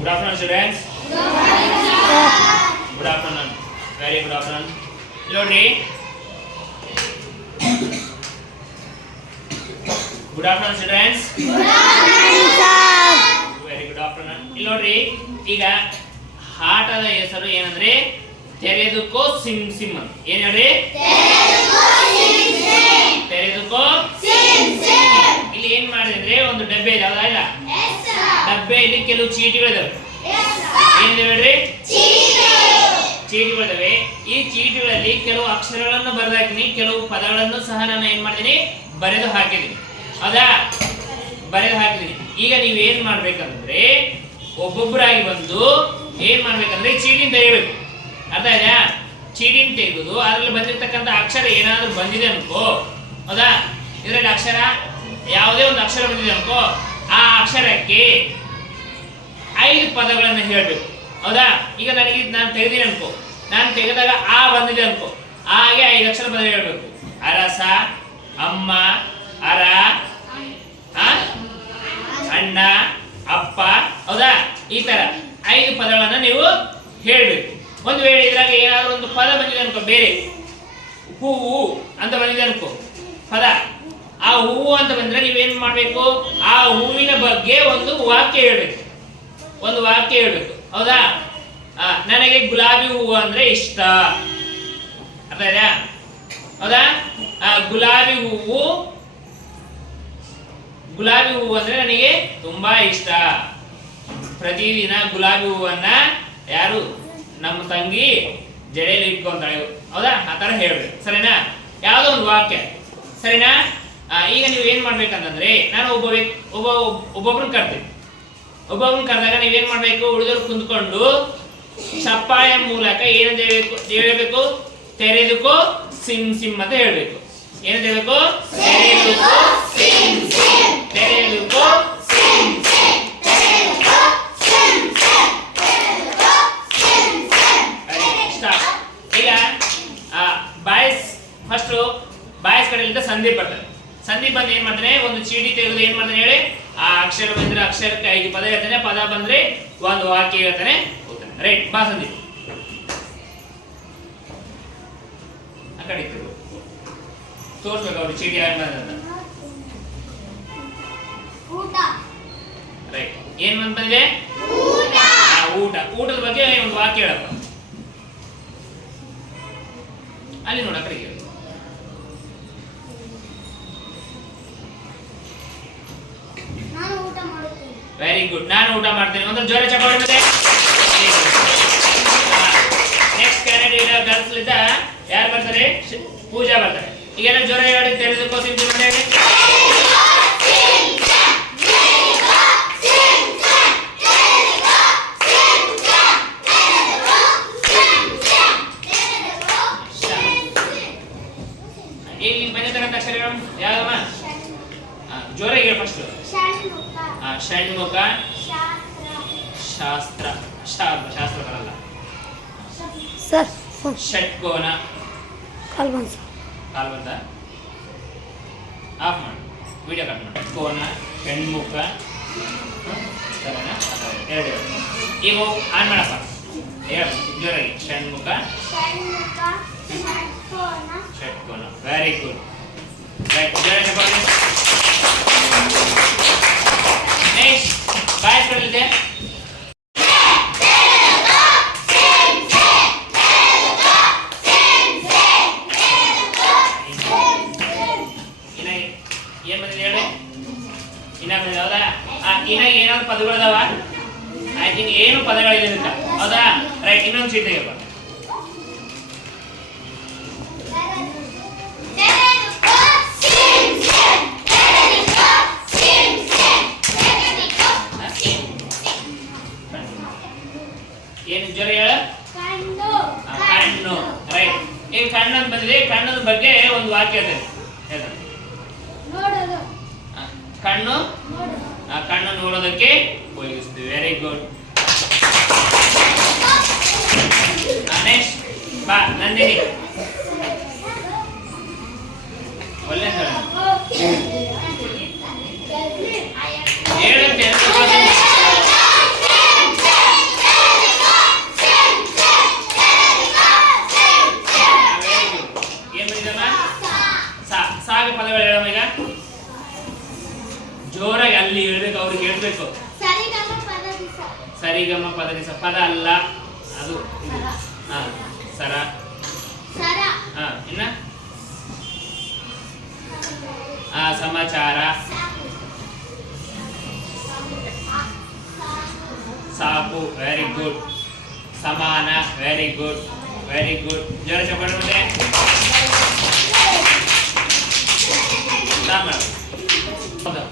Good afternoon, students. Good afternoon. Very good afternoon. ನೋಡ್ರಿ good afternoon students very good afternoon ಇಲ್ಲಿ ನೋಡ್ರಿ ಈಗ ಆಟದ ಹೆಸರು ಏನಂದ್ರೆ ತೆರೆದುಕೋ ಸಿಮ್ ಸಿಮ್ ಅಂತ. ಏನ್ ಹೇಳ್ರಿ? ತೆರೆದುಕೋ ಇಲ್ಲಿ ಏನ್ ಮಾಡಿದ್ರೆ ಒಂದು ಡಬ್ಬೆ ಇದೆ ಹೌದಾ ಇಲ್ಲ? ಡಬ್ಬೆಯಲ್ಲಿ ಕೆಲವು ಚೀಟಿಗಳಿದಾವೆ. ಏನಿದೆ ಹೇಳ್ರಿ? ಚೀಟಿಗಳಿದಾವೆ. ಈ ಚೀಟಿಗಳಲ್ಲಿ ಕೆಲವು ಅಕ್ಷರಗಳನ್ನು ಬರೆದಾಕಿನಿ ಕೆಲವು ಪದಗಳನ್ನು ಸಹ ನಾನು ಏನ್ ಮಾಡಿದೀನಿ ಬರೆದು ಹಾಕಿದೀನಿ ಹೌದಾ? ಬರೆದು ಹಾಕಿದೀನಿ ಈಗ ನೀವು ಏನ್ ಮಾಡ್ಬೇಕಂದ್ರೆ ಒಬ್ಬೊಬ್ಬರಾಗಿ ಬಂದು ಏನ್ ಮಾಡ್ಬೇಕಂದ್ರೆ ಚೀಟಿನ ತೆಗಿಬೇಕು. ಅರ್ಥ ಇದೆಯಾ ಚೀಟಿನ ತೆಗೆದು ಅದ್ರಲ್ಲಿ ಬಂದಿರತಕ್ಕಂತ ಅಕ್ಷರ ಏನಾದ್ರೂ ಬಂದಿದೆ ಅನ್ಕೋ. ಹೌದಾ? ಇದರಲ್ಲಿ ಅಕ್ಷರ ಯಾವುದೇ ಒಂದು ಅಕ್ಷರ ಬಂದಿದೆ ಅನ್ಕೋ. ಆ ಅಕ್ಷರಕ್ಕೆ ಐದು ಪದಗಳನ್ನು ಹೇಳಬೇಕು. ಹೌದಾ? ಈಗ ನನಗೆ ನಾನು ತೆಗೆದಿನಿ ಅನ್ಕೋ. ನಾನು ತೆಗೆದಾಗ ಆ ಬಂದಿದೆ ಅನ್ಕೋ. ಹಾಗೆ ಐದು ಅಕ್ಷರ ಪದ ಹೇಳ್ಬೇಕು. ಅರಸ ಅಮ್ಮ, ಅರ? ಅಣ್ಣ, ಅಪ್ಪ, ಹೌದಾ? ಈ ತರ ಐದು ಪದಗಳನ್ನು ನೀವು ಹೇಳಬೇಕು. ಒಂದು ವೇಳೆ ಇದ್ರಾಗ ಏನಾದ್ರು ಒಂದು ಪದ ಬಂದಿದೆ ಅನ್ಕೋ, ಬೇರೆ. ಹೂವು ಅಂತ ಬಂದಿದೆ ಅನ್ಕೋ. ಪದ. ಆ ಹೂವು ಅಂತ ಬಂದ್ರೆ ನೀವೇನ್ ಮಾಡಬೇಕು? ಆ ಹೂವಿನ ಬಗ್ಗೆ ಒಂದು ವಾಕ್ಯ ಹೇಳ್ಬೇಕು. ಒಂದು ವಾಕ್ಯ ಹೇಳ್ಬೇಕು. ಹೌದಾ? ನನಗೆ ಗುಲಾಬಿ ಹೂವು ಅಂದ್ರೆ ಇಷ್ಟ. ಅರ್ಥ ಇದೆಯಾ ಹೌದಾ ಗುಲಾಬಿ ಹೂವು ಗುಲಾಬಿ ಹೂವು ಅಂದ್ರೆ ನನಗೆ ತುಂಬಾ ಇಷ್ಟ. ಪ್ರತಿದಿನ ಗುಲಾಬಿ ಹೂವನ್ನ ಯಾರು? ನಮ್ಮ ತಂಗಿ ಜಡೆಯಲ್ಲಿ ಇಟ್ಕೊಂತಾಳೆ. ಹೌದಾ? ಆ ತರ ಹೇಳ್ಬೇಕು. ಸರಿನಾ? ಯಾವುದೋ ಒಂದು ವಾಕ್ಯ. ಸರಿನಾ? ಈಗ ನೀವು ಏನ್ ಮಾಡ್ಬೇಕಂತಂದ್ರೆ, ನಾನು ಒಬ್ಬ ವ್ಯಕ್ತಿ ಒಬ್ಬ, ಒಬ್ಬೊಬ್ರನ್ನ ಕರ್ತೀನಿ. ಒಬ್ಬೊಬ್ಬನ ಕರೆದಾಗ ನೀವೇನ್ ಮಾಡ್ಬೇಕು? ಉಳಿದವ್ರು ಕುಂದ್ಕೊಂಡು ಚಪ್ಪಾಯ ಮೂಲಕ ಏನಂತ ಹೇಳ್ಬೇಕು ಹೇಳಬೇಕು ತೆರೆದುಕೋ ಸಿಂ ಸಿಂ ಅಂತ ಹೇಳ್ಬೇಕು. ಏನಂತ ಹೇಳ್ಬೇಕು ತೆರೆದುಕೋ ತೆರೆದುಕೋ. ಈಗ ಬಾಯ್ಸ್ ಫಸ್ಟ್ ಬಾಯ್ಸ್ ಕಡೆಯಿಂದ ಸಂದೀಪ್ ಬರ್ತಾನೆ ಸಂದೀಪ್ ಬಂದು ಏನ್ ಮಾಡ್ತಾನೆ? ಒಂದು ಚೀಟಿ ತೆಗೆದು ಏನ್ ಮಾಡ್ತಾನೆ ಹೇಳಿ? ಆ ಅಕ್ಷರ ಬಂದ್ರೆ ಅಕ್ಷರಕ್ಕೆ ಐದು ಪದ ಹೇಳ್ತಾನೆ ಪದ ಬಂದ್ರೆ ಒಂದು ವಾಕ್ಯ ಹೇಳ್ತಾನೆ ರೈಟ್ ಬಾ ಸಂದೀಪ್ ಆ ಕಡೆ ತೋರ್ಸ್ಬೇಕು ಅವ್ರು ಚೀಟಿ ಯಾರು ರೈಟ್ ಏನ್ ಬಂದ್ ಬಂದಿದೆ? ಆ, ಊಟ. ಊಟದ ಬಗ್ಗೆ ಒಂದು ವಾಕ್ಯ ಹೇಳಪ್ಪ. ಅಲ್ಲಿ ನೋಡ ಕಡೆಗೆ ವೆರಿ ಗುಡ್ ನಾನು ಊಟ ಮಾಡ್ತೇನೆ. ಒಂದು ಜೋರ ಚಪಾಟಿ ನೆಕ್ಸ್ಟ್ ಕ್ಯಾಂಡಿಡೇಟ್ ಗರ್ಲ್ಸ್ ಯಾರು ಬರ್ತಾರೆ? ಪೂಜಾ ಬರ್ತಾರೆ. ಈಗೆಲ್ಲ ಜ್ವರ ಹೇಳಿ ತಿಳಿದುಕೋ ಮನೆಯಲ್ಲಿ ಇಲ್ಲಿ ಬಂದಿರ್ತಕ್ಕಂಥ ಅಕ್ಷರಗಳು ಯಾವ್ದಮ್ಮ? ಜ್ವರ ಹೇಳಿ ಫಸ್ಟ್ ಷಣ್ಮುಖ ಶಾಸ್ತ್ರ. ಶಾಸ್ತ್ರ. ಬರಲ್ಲ. ಸರ್ ಷಟ್ಕೋನ. ಕಾಲ್ ಕಾಲ್ಬಂದ ಸರ್ ಕಾಲ್ ಆಫ್ ಮಾಡು. ವಿಡಿಯೋ ಕಟ್ ಮಾಡಿ. ಕೋನ ಷಣ್ಮುಖ. ಎರಡು ಈಗ ಆನ್ ಮಾಡಪ್ಪ. ಹೇಳು ಜೋರಾಗಿ. ಷಣ್ಮುಖ. ಷಟ್ಕೋನ. ವೆರಿ ಗುಡ್ ರೈಟ್ ಜೋರಾಗಿ ನೆಕ್ಸ್ಟ್ ಬಾಯ್ ಕಡಲಿದೆ ಇನ್ನ ಏನ್ ಬಂದಿದೆ ಹೇಳಿ. ಆ, ಇನ್ನ ಏನಾದ್ರು ಪದಗಳದಾವ ಐ ಥಿಂಕ್ ಏನು ಪದಗಳಿದೆ ಅಂತ. ಹೌದಾ? ರೈಟ್ ಇನ್ನೊಂದು ಸೀಟ್ ತೆಗೆಯಪ್ಪ ಕಣ್ಣದ ಬಗ್ಗೆ ಒಂದು ವಾಕ್ಯ ಇದೆ. ಕಣ್ಣು? ಆ ಕಣ್ಣು ನೋಡೋದಕ್ಕೆ ಉಪಯೋಗಿಸ್ತೀವಿ. ವೆರಿ ಗುಡ್ ನೆಕ್ಸ್ಟ್ ಬಾ ನಂದಿನಿ. ಅಲ್ಲಿ ಹೇಳ್ಬೇಕು ಅವ್ರಿಗೆ ಹೇಳ್ಬೇಕು. ಸರಿಗಮ ಪದನಿಸ ಪದನಿಸ ಪದ ಅಲ್ಲ ಅದು. ಹಾ ಸರ. ಹಾ ಇನ್ನ? ಆ ಸಮಾಚಾರ. ಸಾಕು ವೆರಿ ಗುಡ್ ಸಮಾನ ವೆರಿ ಗುಡ್ ವೆರಿ ಗುಡ್ ಜೋರ ಚಪ್ಪಾಳೆ ಮತ್ತೆ? ಸ್ಟಾರ್ಟ್ ಮಾಡು ಹೌದಾ?